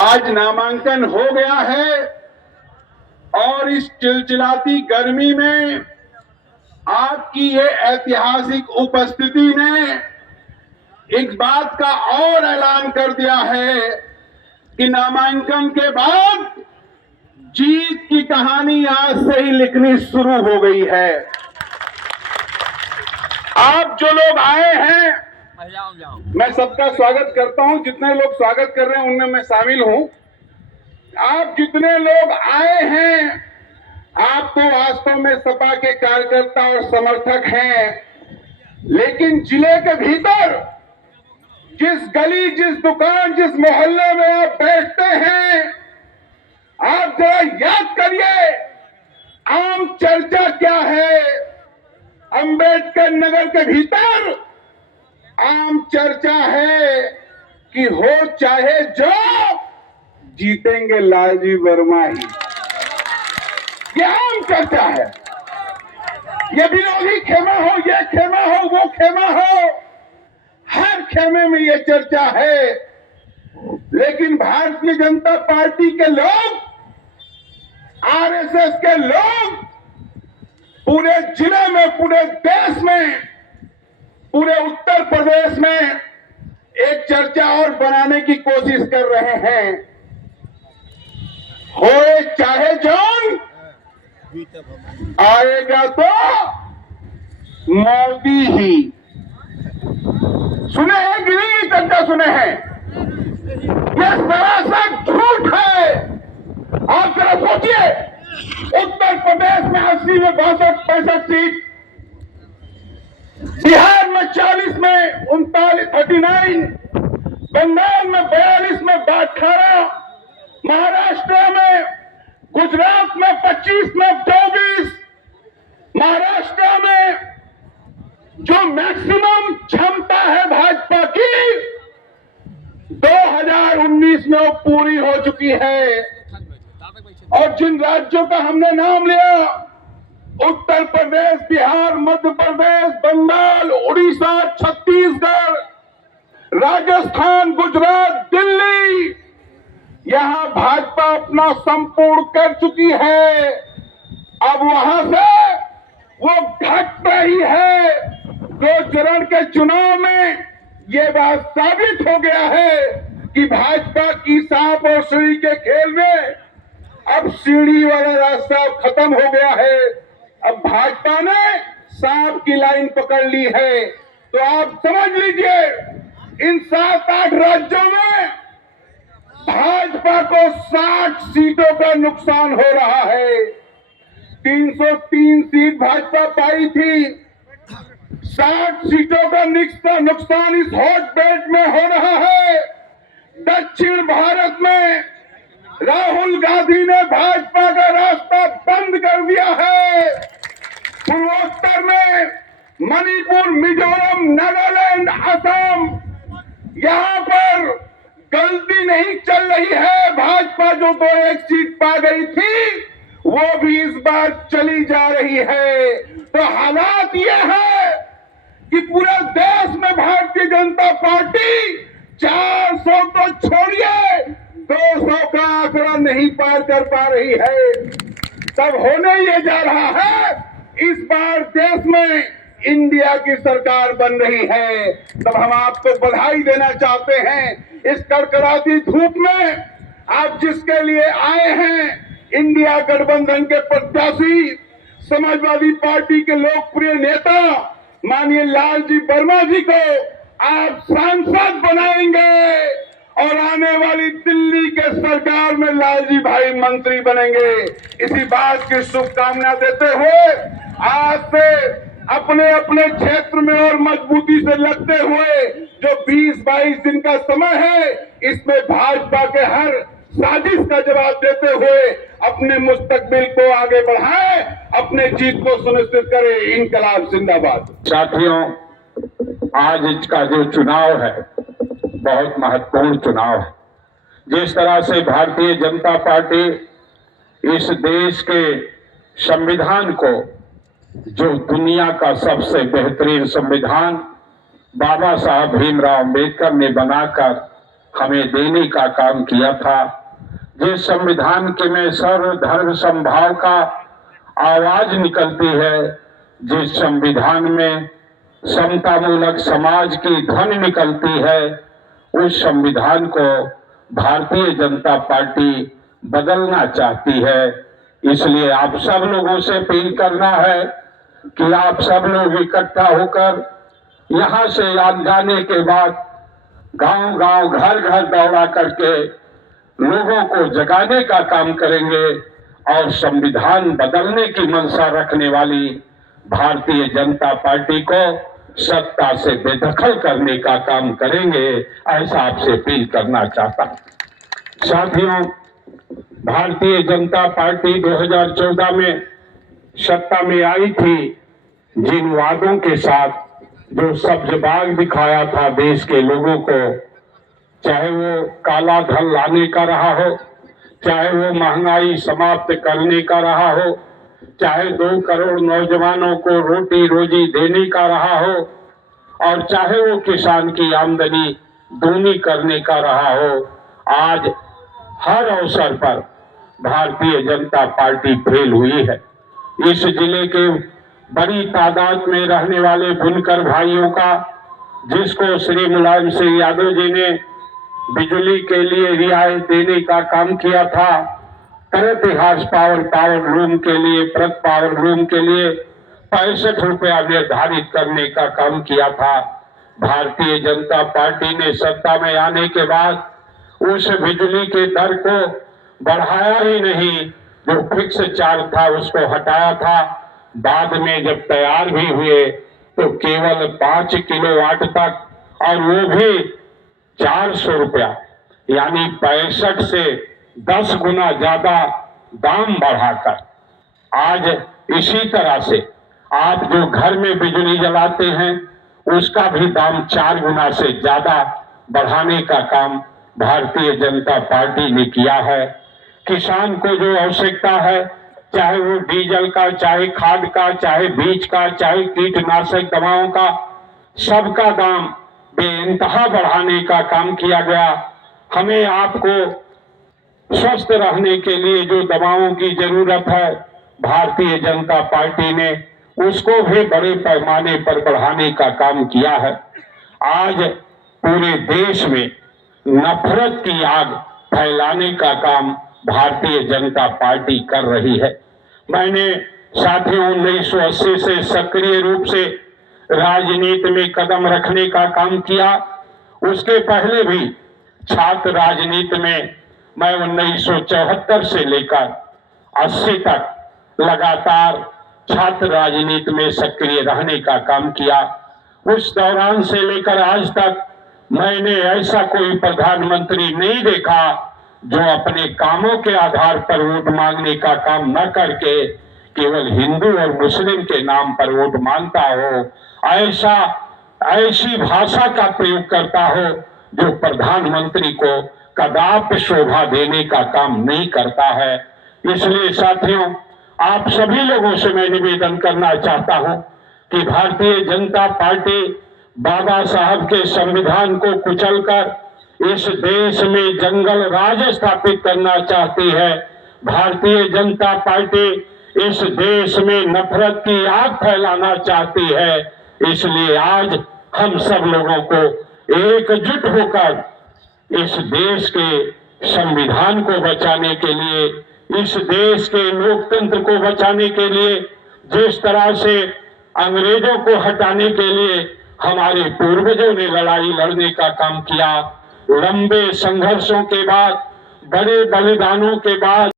आज नामांकन हो गया है और इस चिलचिलाती गर्मी में आपकी ये ऐतिहासिक उपस्थिति ने एक बात का और ऐलान कर दिया है कि नामांकन के बाद जीत की कहानी आज से ही लिखनी शुरू हो गई है। आप जो लोग आए हैं, मैं सबका स्वागत करता हूं। जितने लोग स्वागत कर रहे हैं उनमें मैं शामिल हूं। आप जितने लोग आए हैं, आप तो वास्तव में सपा के कार्यकर्ता और समर्थक हैं, लेकिन जिले के भीतर जिस गली, जिस दुकान, जिस मोहल्ले में आप बैठते हैं, आप जरा याद करिए आम चर्चा क्या है। अंबेडकर नगर के भीतर आम चर्चा है कि हो चाहे जो, जीतेंगे लालजी वर्मा ही। ये आम चर्चा है। ये विरोधी खेमा हो, ये खेमा हो, वो खेमा हो, हर खेमे में ये चर्चा है। लेकिन भारतीय जनता पार्टी के लोग, आरएसएस के लोग पूरे जिले में, पूरे देश में, पूरे उत्तर प्रदेश में एक चर्चा और बनाने की कोशिश कर रहे हैं। होए चाहे जौन, आएगा तो मोदी ही। सुने हैं कि नहीं? चर्चा सुने हैं? यह सरासर झूठ है। आप जरा सोचिए, उत्तर प्रदेश में 80 में 62-65 सीट, बिहार में 40 में 39, बंगाल में 42 में 18, महाराष्ट्र में, गुजरात में 25 में 24, महाराष्ट्र में जो मैक्सिमम क्षमता है भाजपा की 2019 में वो पूरी हो चुकी है। और जिन राज्यों का हमने नाम लिया, उत्तर प्रदेश, बिहार, मध्य प्रदेश, बंगाल, उड़ीसा, छत्तीसगढ़, राजस्थान, गुजरात, दिल्ली, यहां भाजपा अपना संपूर्ण कर चुकी है। अब वहां से वो घट रही है। 2 चरण के चुनाव में ये बात साबित हो गया है कि भाजपा की सांप और सीढ़ी के खेल में अब सीढ़ी वाला रास्ता खत्म हो गया है। अब भाजपा ने सांप की लाइन पकड़ ली है। तो आप समझ लीजिए, इन 7-8 राज्यों में भाजपा को 60 सीटों का नुकसान हो रहा है। 303 सीट भाजपा पाई थी, 60 सीटों का नुकसान इस हॉट बेल्ट में हो रहा है। दक्षिण भारत में राहुल गांधी ने भाजपा का रास्ता बंद कर दिया है। पूर्वोत्तर में मणिपुर, मिजोरम, नागालैंड, असम, यहां पर गलती नहीं चल रही है। भाजपा जो 2-1 सीट पा गई थी, वो भी इस बार चली जा रही है। तो हालात ये है कि पूरे देश में भारतीय जनता पार्टी 400 तो छोड़िए, 200 का आंकड़ा नहीं पार कर पा रही है। तब होने ये जा रहा है, इस बार देश में इंडिया की सरकार बन रही है। तब हम आपको बधाई देना चाहते हैं। इस कड़कड़ाती धूप में आप जिसके लिए आए हैं, इंडिया गठबंधन के प्रत्याशी, समाजवादी पार्टी के लोकप्रिय नेता माननीय लालजी वर्मा जी को आप सांसद बनाएंगे और आने वाली दिल्ली के सरकार में लालजी भाई मंत्री बनेंगे। इसी बात की शुभकामना देते हुए आज से अपने अपने क्षेत्र में और मजबूती से लगते हुए जो 20-22 दिन का समय है, इसमें भाजपा के हर साजिश का जवाब देते हुए अपने मुस्तकबिल को आगे बढ़ाएं, अपने जीत को सुनिश्चित करें। इनकलाब जिंदाबाद। साथियों, आज इसका जो चुनाव है बहुत महत्वपूर्ण चुनाव है। जिस तरह से भारतीय जनता पार्टी इस देश के संविधान को, जो दुनिया का सबसे बेहतरीन संविधान बाबा साहब भीमराव अम्बेडकर ने बनाकर हमें देने का काम किया था। जिस संविधान के में सर्व धर्म समभाव का आवाज निकलती है, जिस संविधान में समतामूलक समाज की ध्वनि निकलती है, उस संविधान को भारतीय जनता पार्टी बदलना चाहती है। इसलिए आप सब लोगों से अपील करना है कि आप सब लोग इकट्ठा होकर यहां से जाने के बाद गांव गांव घर घर दौड़ा करके लोगों को जगाने का काम करेंगे और संविधान बदलने की मंशा रखने वाली भारतीय जनता पार्टी को सत्ता से बेदखल करने का काम करेंगे। ऐसा आपसे अपील करना चाहता हूं। साथियों, भारतीय जनता पार्टी 2014 में सत्ता में आई थी, जिन वादों के साथ जो सब्ज बाग दिखाया था देश के लोगों को, चाहे वो काला धन लाने का रहा हो, चाहे वो महंगाई समाप्त करने का रहा हो, चाहे 2 करोड़ नौजवानों को रोटी रोजी देने का रहा हो, और चाहे वो किसान की आमदनी दूनी करने का रहा हो, आज हर अवसर पर भारतीय जनता पार्टी फेल हुई है। इस जिले के बड़ी तादाद में रहने वाले बुनकर भाइयों का, जिसको श्री मुलायम सिंह यादव जी ने बिजली के लिए रियायत देने का काम किया था, प्रतिहार्स पावर लूम के लिए, प्रति पावर लूम के लिए 65 रुपया निर्धारित करने का काम किया था। भारतीय जनता पार्टी ने सत्ता में आने के बाद उस बिजली के दर को बढ़ाया ही नहीं, जो फिक्स चार्ज था उसको हटाया था। बाद में जब तैयार भी हुए तो केवल 5 किलोवाट तक, और वो भी 400 रुपया, यानी 65 से 10 गुना ज्यादा दाम बढ़ाकर आज इसी तरह से आप जो घर में बिजली जलाते हैं उसका भी दाम 4 गुना से ज्यादा बढ़ाने का काम भारतीय जनता पार्टी ने किया है। किसान को जो आवश्यकता है, चाहे वो डीजल का, चाहे खाद का, चाहे बीज का, चाहे कीटनाशक दवाओं का, सबका दाम बेइंतहा बढ़ाने का काम किया गया। हमें आपको स्वस्थ रहने के लिए जो दवाओं की जरूरत है, भारतीय जनता पार्टी ने उसको भी बड़े पैमाने पर बढ़ाने का काम किया है। आज पूरे देश में नफरत की आग फैलाने का काम भारतीय जनता पार्टी कर रही है। मैंने साथियों 1980 से सक्रिय रूप से राजनीति में कदम रखने का काम किया। उसके पहले भी छात्र राजनीति में मैं 1974 से लेकर 80 तक लगातार छात्र राजनीति में सक्रिय रहने का काम किया। उस दौरान से लेकर आज तक मैंने ऐसा कोई प्रधानमंत्री नहीं देखा जो अपने कामों के आधार पर वोट मांगने का काम न करके केवल हिंदू और मुस्लिम के नाम पर वोट मांगता हो, ऐसी भाषा का प्रयोग करता हो जो प्रधानमंत्री को कदापि शोभा देने का काम नहीं करता है। इसलिए साथियों, आप सभी लोगों से मैं निवेदन करना चाहता हूं कि भारतीय जनता पार्टी बाबा साहब के संविधान को कुचलकर इस देश में जंगल राज स्थापित करना चाहती है। भारतीय जनता पार्टी इस देश में नफरत की आग फैलाना चाहती है। इसलिए आज हम सब लोगों को एकजुट होकर इस देश के संविधान को बचाने के लिए, इस देश के लोकतंत्र को बचाने के लिए, जिस तरह से अंग्रेजों को हटाने के लिए हमारे पूर्वजों ने लड़ाई लड़ने का काम किया, लंबे संघर्षों के बाद, बड़े बलिदानों के बाद